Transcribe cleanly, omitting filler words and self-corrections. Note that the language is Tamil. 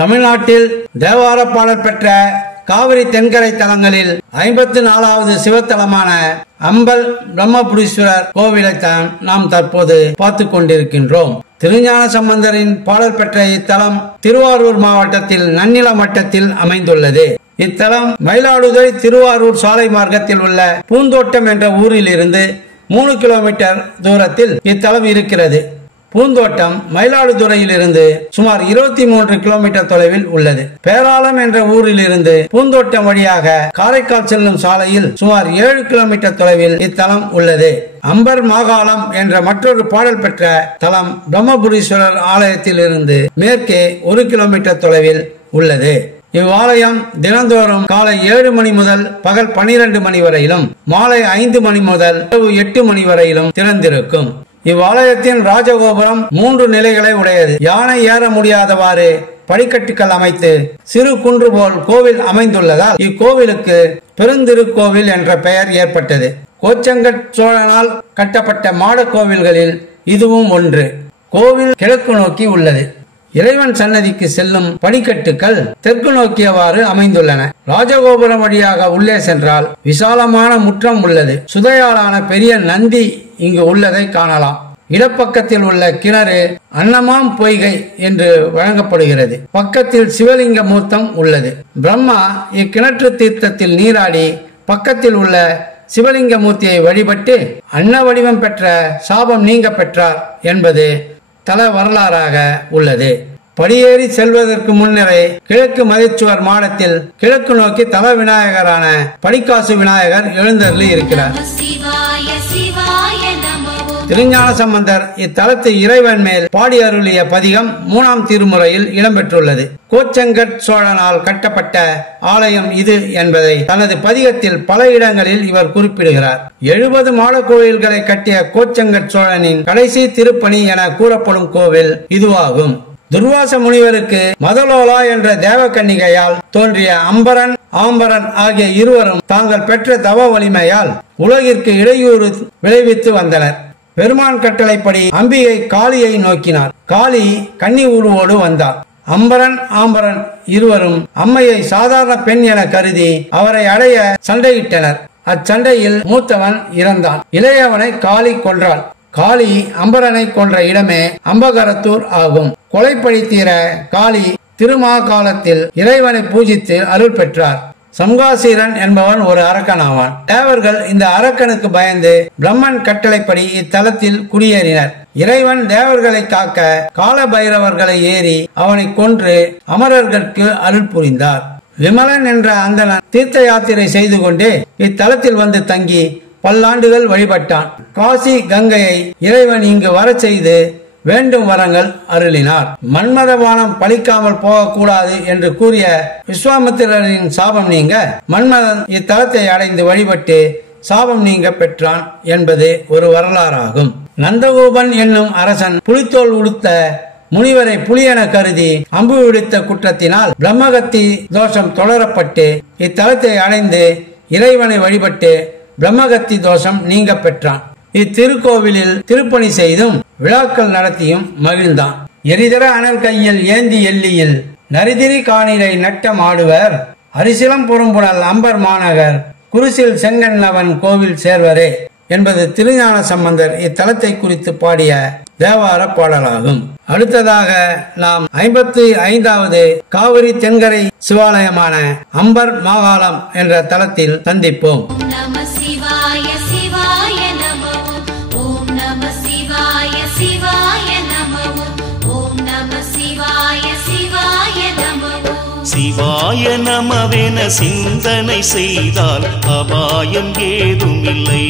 தமிழ்நாட்டில் தேவார பாடல் பெற்ற காவிரி தென்கரை தலங்களில் 54வது சிவத்தலமான அம்பல் பிரம்மபுரீஸ்வரர் கோவிலைத்தான் நாம் தற்போது பார்த்து கொண்டிருக்கின்றோம். திருஞான சம்பந்தரின் பாடல் பெற்ற இத்தலம் திருவாரூர் மாவட்டத்தில் நன்னிலம் வட்டத்தில் அமைந்துள்ளது. இத்தலம் மயிலாடுதுறை திருவாரூர் சாலை மார்க்கத்தில் உள்ள பூந்தோட்டம் என்ற ஊரில் இருந்து 3 கிலோமீட்டர் தூரத்தில் இத்தலம் இருக்கிறது. பூந்தோட்டம் மயிலாடுதுறையில் இருந்து சுமார் 23 கிலோமீட்டர் தொலைவில் உள்ளது. பேராளம் என்ற ஊரில் இருந்து பூந்தோட்டம் வழியாக காரைக்கால் செல்லும் சாலையில் சுமார் 7 கிலோமீட்டர் தொலைவில் இத்தலம் உள்ளது. அம்பர் மாகாளம் என்ற மற்றொரு பாடல் பெற்ற தலம் பிரம்மபுரீஸ்வரர் ஆலயத்தில் இருந்து மேற்கே 1 கிலோமீட்டர் தொலைவில் உள்ளது. இவ்வாலயம் தினந்தோறும் காலை 7 மணி முதல் பகல் 12 மணி வரையிலும் மாலை 5 மணி முதல் இரவு 8 மணி வரையிலும் திறந்திருக்கும். இவ்வாலயத்தின் ராஜகோபுரம் 3 நிலைகளை உடையது. யானை ஏற முடியாதவாறு படிக்கட்டுகள் அமைத்து சிறு குன்று போல் கோவில் அமைந்துள்ளதால் இக்கோவிலுக்கு பெருந்திருக்கோவில் என்ற பெயர் ஏற்பட்டது. கோச்சங்கட் சோழனால் கட்டப்பட்ட மாட கோவில்களில் இதுவும் ஒன்று. கோவில் கிழக்கு நோக்கி உள்ளது. இறைவன் சன்னதிக்கு செல்லும் படிக்கட்டுகள் தெற்கு நோக்கியவாறு அமைந்துள்ளன. ராஜகோபுரம் வழியாக உள்ளே சென்றால் விசாலமான முற்றம் உள்ளது. சுதையாலான பெரிய நந்தி இங்கு உள்ளதை காணலாம். இடப்பக்கத்தில் உள்ள கிணறு அன்னமாம் பொய்கை என்று வழங்கப்படுகிறது. பக்கத்தில் சிவலிங்க மூர்த்தம் உள்ளது. பிரம்மா இக்கிணற்று தீர்த்தத்தில் நீராடி பக்கத்தில் உள்ள சிவலிங்க மூர்த்தியை வழிபட்டு அன்ன வடிவம் பெற்ற சாபம் நீங்க பெற்றார் என்பது தல வரலாறாக உள்ளது. படியேறி செல்வதற்கு முன்னரே கிழக்கு மதிச்சுவர் மாடத்தில் கிழக்கு நோக்கி தல விநாயகரான படிக்காசு விநாயகர் எழுந்தருளி இருக்கிறார். திருஞான சம்பந்தர் இத்தலத்து இறைவன் மேல் பாடி அருளிய பதிகம் 3ஆம் திருமுறையில் இடம்பெற்றுள்ளது. கோச்சங்கட் சோழனால் கட்டப்பட்ட ஆலயம் இது என்பதை தனது பதிகத்தில் பல இடங்களில் இவர் குறிப்பிடுகிறார். 70 மாட கோயில்களை கட்டிய கோச்சங்கட் சோழனின் கடைசி திருப்பணி என கூறப்படும் கோவில் இதுவாகும். துர்வாச முனிவருக்கு மதலோலா என்ற தேவகன்னிகையால் தோன்றிய அம்பரன் ஆம்பரன் ஆகிய இருவரும் தாங்கள் பெற்ற தவ வலிமையால் உலகிற்கு இடையூறு விளைவித்து வந்தனர். பெருமான் கட்டளைப்படி அம்பிகை காளியை நோக்கினார். காளி கன்னி உருவோடு வந்தார். அம்பரன் ஆம்பரன் இருவரும் அம்மையை சாதாரண பெண் என கருதி அவரை அடைய சண்டையிட்டனர். அச்சண்டையில் மூத்தவன் இறந்தான். இளையவனை காளி கொன்றாள். காளி அம்பரனை கொன்ற இடமே அம்பகரத்தூர் ஆகும். கொலைப்பழி தீர காளி திருமாகாலத்தில் இறைவனை பூஜித்து அருள் பெற்றார். சம்காசீரன் என்பவன் ஒரு அரக்கன் ஆவான். தேவர்கள் இந்த அரக்கனுக்கு பயந்து பிரம்மன் கட்டளைப்படி இத்தலத்தில் குடியேறினர். இறைவன் தேவர்களை காக்க கால பைரவர்களை ஏறி அவனை கொன்று அமரர்களுக்கு அருள் புரிந்தார். விமலன் என்ற அந்தணன் தீர்த்த யாத்திரை செய்து கொண்டே இத்தலத்தில் வந்து தங்கி பல்லாண்டுகள் வழிபட்டான். காசி கங்கையை இறைவன் இங்கு வர செய்து வேண்டும் வரங்கள் அருளினார். மன்மதவானம் பலிக்காமல் போகக்கூடாது என்று கூறிய விஸ்வாமித்திரரின் சாபம் நீங்க மன்மதன் இத்தலத்தை அடைந்து வழிபட்டு சாபம் நீங்க பெற்றான் என்பது ஒரு வரலாறாகும். நந்தகோபன் என்னும் அரசன் புலித்தோல் உடுத்த முனிவரை புலியென கருதி அம்பு விடுத்த குற்றத்தினால் பிரம்மகத்தி தோஷம் தொடரப்பட்டு இத்தலத்தை அடைந்து இறைவனை வழிபட்டு பிரம்மகத்தி தோஷம் நீங்க பெற்றான். இத்திருக்கோவிலில் திருப்பணி செய்தும் விழாக்கள் நடத்தியும் மகிழ்ந்தான். எரிதர அனல் கையில் ஏந்தி எல்லியில் நரிதிரி காணிலை நட்டம் ஆடுவர் அரிசிலம் பொறும்புணல் அம்பர் மாநகர் குருசில் செங்கண்ணவன் கோவில் சேர்வரே என்பது திருஞான சம்பந்தர் இத்தலத்தை குறித்து பாடிய தேவார பாடலாகும். அடுத்ததாக நாம் 55வது காவிரி தென்கரை சிவாலயமான அம்பர் மாகாளம் என்ற தலத்தில் சந்திப்போம். சிவாய நமவென சிந்தனை செய்தால் அபாயம் ஏதுமில்லை.